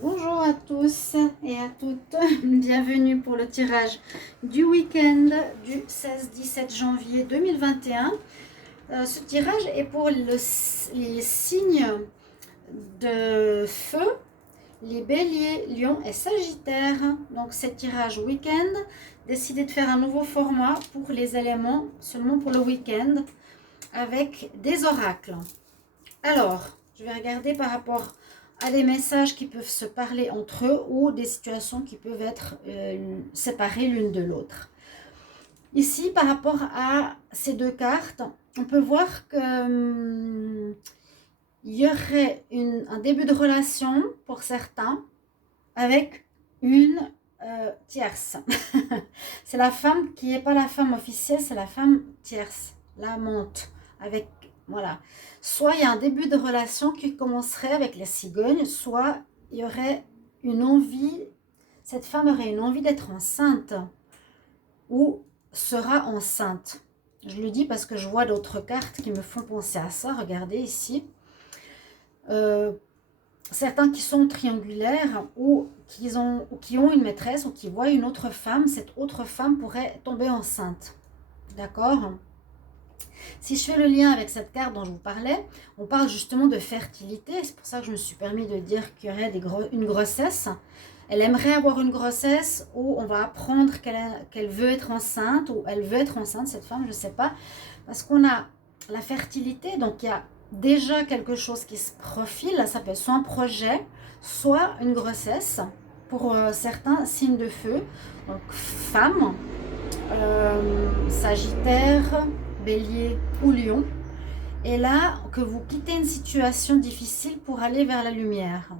Bonjour à tous et à toutes, bienvenue pour le tirage du week-end du 16-17 janvier 2021. Ce tirage est pour les signes de feu, les béliers, lions et sagittaires. Donc c'est tirage week-end, décidé de faire un nouveau format pour les éléments, seulement pour le week-end, avec des oracles. Alors, je vais regarder par rapport à des messages qui peuvent se parler entre eux ou des situations qui peuvent être séparées l'une de l'autre. Ici, par rapport à ces deux cartes, on peut voir que il y aurait un début de relation pour certains avec une tierce. C'est la femme qui n'est pas la femme officielle, c'est la femme tierce, l'amante, avec voilà. Soit il y a un début de relation qui commencerait avec les cigognes, soit il y aurait une envie, cette femme aurait une envie d'être enceinte ou sera enceinte. Je le dis parce que je vois d'autres cartes qui me font penser à ça. Regardez ici. Certains qui sont triangulaires ou qui ont une maîtresse ou qui voient une autre femme, cette autre femme pourrait tomber enceinte. D'accord ? Si je fais le lien avec cette carte dont je vous parlais, on parle justement de fertilité. C'est pour ça que je me suis permis de dire qu'il y aurait une grossesse. Elle aimerait avoir une grossesse où on va apprendre qu'elle veut être enceinte ou elle veut être enceinte, cette femme, je ne sais pas. Parce qu'on a la fertilité, donc il y a déjà quelque chose qui se profile. Ça peut être soit un projet, soit une grossesse pour certains signes de feu. Donc femme, Sagittaire, Bélier ou Lion. Et là, que vous quittez une situation difficile pour aller vers la lumière.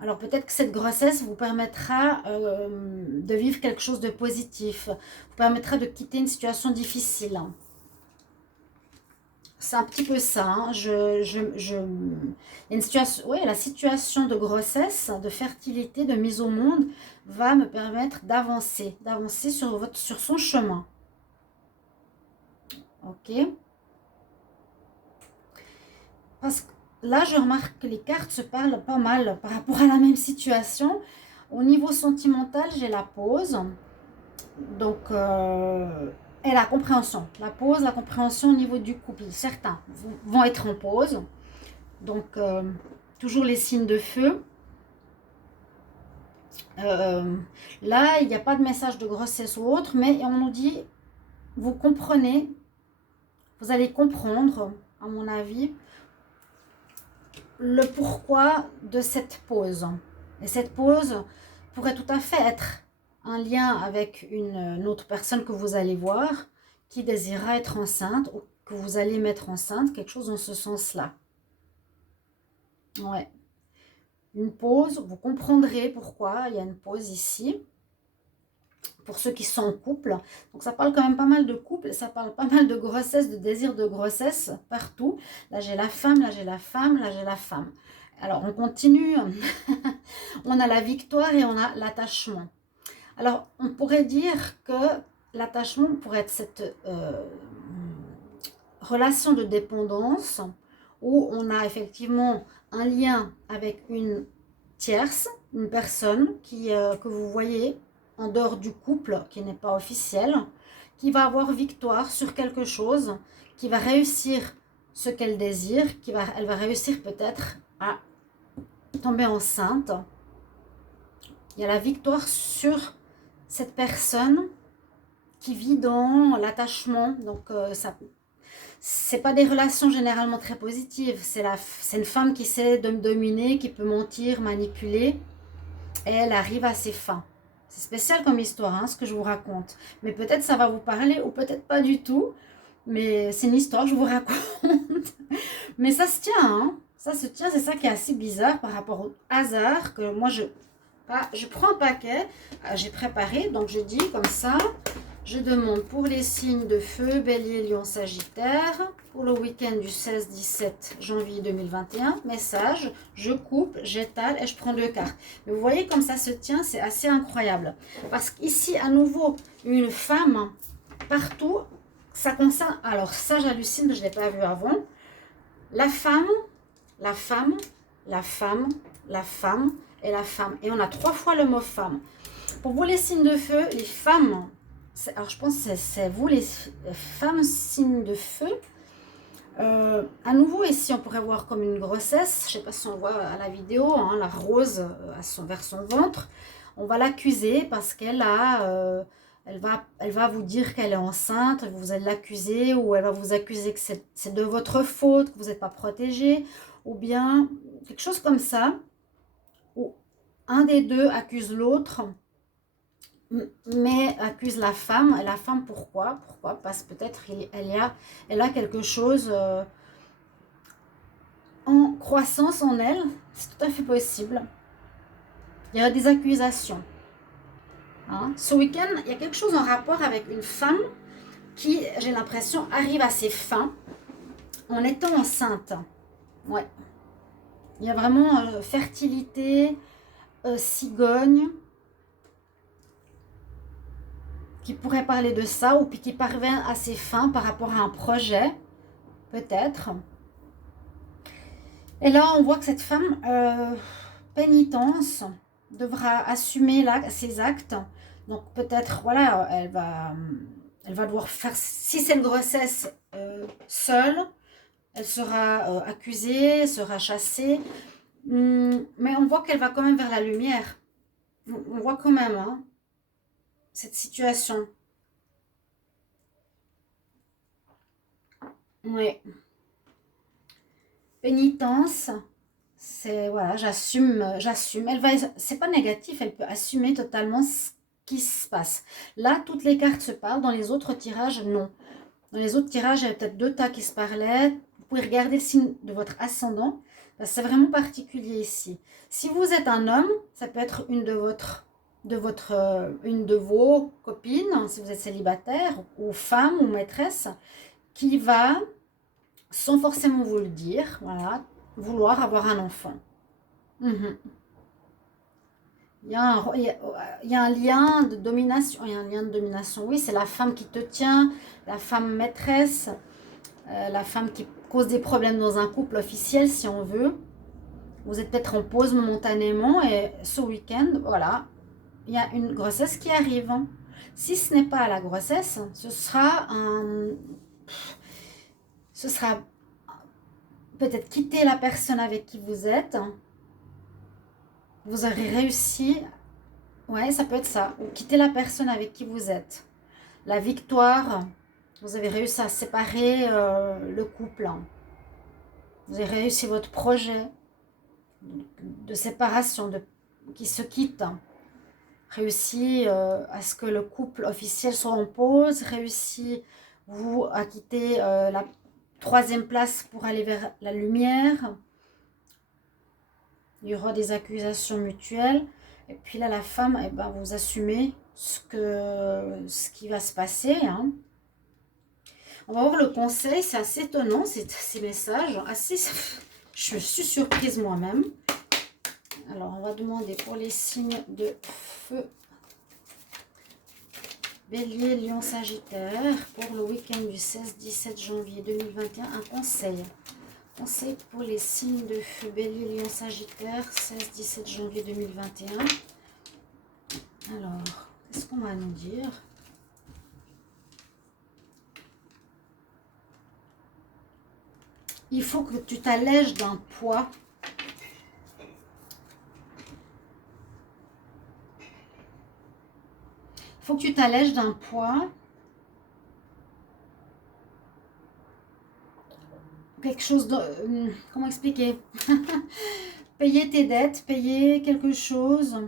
Alors peut-être que cette grossesse vous permettra de vivre quelque chose de positif, vous permettra de quitter une situation difficile. C'est un petit peu ça. Hein. Une situation, ouais, la situation de grossesse, de fertilité, de mise au monde va me permettre d'avancer sur son chemin. Ok. Parce que là, je remarque que les cartes se parlent pas mal par rapport à la même situation. Au niveau sentimental, j'ai la pause. Donc, et la compréhension. La pause, la compréhension au niveau du couple. Certains vont être en pause. Donc, toujours les signes de feu. Là, il n'y a pas de message de grossesse ou autre, mais on nous dit, vous comprenez, vous allez comprendre, à mon avis, le pourquoi de cette pause. Et cette pause pourrait tout à fait être un lien avec une autre personne que vous allez voir qui désirera être enceinte ou que vous allez mettre enceinte, quelque chose dans ce sens-là. Ouais. Une pause, vous comprendrez pourquoi il y a une pause ici. Pour ceux qui sont en couple. Donc ça parle quand même pas mal de couple, ça parle pas mal de grossesse, de désir de grossesse partout. Là j'ai la femme, là j'ai la femme, là j'ai la femme. Alors on continue. On a la victoire et on a l'attachement. Alors on pourrait dire que l'attachement pourrait être cette relation de dépendance où on a effectivement un lien avec une tierce, une personne que vous voyez en dehors du couple, qui n'est pas officiel, qui va avoir victoire sur quelque chose, qui va réussir ce qu'elle désire, elle va réussir peut-être à tomber enceinte. Il y a la victoire sur cette personne qui vit dans l'attachement. Donc ça, c'est pas des relations généralement très positives. C'est une femme qui sait de me dominer, qui peut mentir, manipuler, et elle arrive à ses fins. C'est spécial comme histoire, hein, ce que je vous raconte. Mais peut-être ça va vous parler ou peut-être pas du tout. Mais c'est une histoire que je vous raconte. Mais ça se tient, hein. Ça se tient, c'est ça qui est assez bizarre par rapport au hasard. Que moi, je prends un paquet, j'ai préparé, donc je dis comme ça. Je demande pour les signes de feu, Bélier, Lion, Sagittaire, pour le week-end du 16-17 janvier 2021, message, je coupe, j'étale et je prends 2 cartes. Mais vous voyez comme ça se tient, c'est assez incroyable. Parce qu'ici, à nouveau, une femme, partout, ça concerne, alors ça j'hallucine, je ne l'ai pas vu avant, la femme la femme, la femme et la femme. Et on a 3 fois le mot femme. Pour vous les signes de feu, les femmes, alors je pense que c'est vous les femmes signes de feu. À nouveau ici on pourrait voir comme une grossesse, je ne sais pas si on voit à la vidéo, hein, la rose vers son ventre. On va l'accuser parce qu'elle a, elle va vous dire qu'elle est enceinte, vous allez l'accuser, ou elle va vous accuser que c'est de votre faute, que vous n'êtes pas protégé, ou bien quelque chose comme ça, où un des deux accuse l'autre, mais accuse la femme. Et la femme, pourquoi Parce que peut-être elle a quelque chose en croissance en elle. C'est tout à fait possible. Il y a des accusations. Hein. Ce week-end, il y a quelque chose en rapport avec une femme qui, j'ai l'impression, arrive à ses fins en étant enceinte. Ouais. Il y a vraiment fertilité, cigogne, qui pourrait parler de ça, ou puis qui parvient à ses fins par rapport à un projet, peut-être. Et là, on voit que cette femme, pénitence, devra assumer ses actes. Donc peut-être, voilà, elle va devoir faire, si c'est une grossesse seule, elle sera accusée, sera chassée. Mais on voit qu'elle va quand même vers la lumière. On voit quand même hein, cette situation. Oui. Pénitence, c'est voilà, j'assume. C'est pas négatif, elle peut assumer totalement ce qui se passe. Là, toutes les cartes se parlent, dans les autres tirages, non. Dans les autres tirages, il y a peut-être 2 tas qui se parlaient. Vous pouvez regarder le signe de votre ascendant. C'est vraiment particulier ici. Si vous êtes un homme, ça peut être une de vos copines, si vous êtes célibataire, ou femme, ou maîtresse, qui va, sans forcément vous le dire, voilà, vouloir avoir un enfant. Mhm. Il y a un lien de domination. Il y a un lien de domination. Oui, c'est la femme qui te tient, la femme maîtresse, la femme qui cause des problèmes dans un couple officiel, si on veut. Vous êtes peut-être en pause momentanément et ce week-end, voilà, il y a une grossesse qui arrive. Si ce n'est pas la grossesse, ce sera peut-être quitter la personne avec qui vous êtes. Vous aurez réussi, ouais, ça peut être ça, ou quitter la personne avec qui vous êtes. La victoire, vous avez réussi à séparer le couple. Vous avez réussi votre projet de séparation, qui se quitte. Réussi à ce que le couple officiel soit en pause. Réussi vous à quitter la 3e place pour aller vers la lumière. Il y aura des accusations mutuelles. Et puis là, la femme, eh ben, vous assumez ce qui va se passer. Hein. On va voir le conseil. C'est assez étonnant, ces messages. Je suis surprise moi-même. Alors, on va demander pour les signes de feu. Bélier, Lion, Sagittaire. Pour le week-end du 16-17 janvier 2021, un conseil. Conseil pour les signes de feu. Bélier, Lion, Sagittaire. 16-17 janvier 2021. Alors, qu'est-ce qu'on va nous dire? Il faut que tu t'allèges d'un poids. Il faut que tu t'allèges d'un poids. Quelque chose de... comment expliquer? Payer tes dettes, payer quelque chose.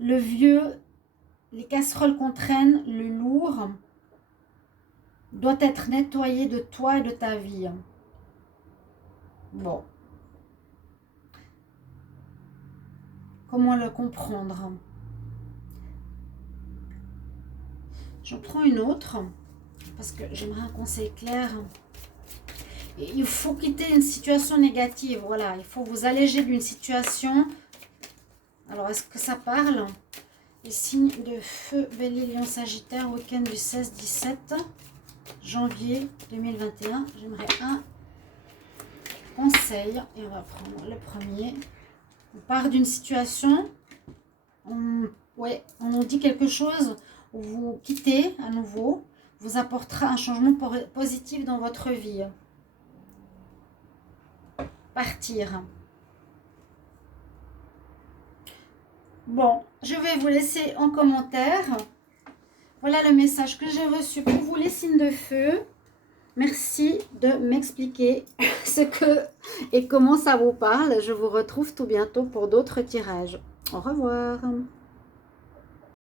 Le vieux, les casseroles qu'on traîne, le lourd, doit être nettoyé de toi et de ta vie. Bon. Comment le comprendre? J'en prends une autre, parce que j'aimerais un conseil clair. Et il faut quitter une situation négative, voilà. Il faut vous alléger d'une situation. Alors, est-ce que ça parle? Les signes de feu, Bélier, Lion, Sagittaire, week-end du 16-17 janvier 2021. J'aimerais un conseil. Et on va prendre le premier. On part d'une situation, ouais, on nous dit quelque chose où vous quittez à nouveau, vous apportera un changement positif dans votre vie. Partir. Bon, je vais vous laisser en commentaire. Voilà le message que j'ai reçu pour vous, les signes de feu. Merci de m'expliquer ce que et comment ça vous parle. Je vous retrouve tout bientôt pour d'autres tirages. Au revoir.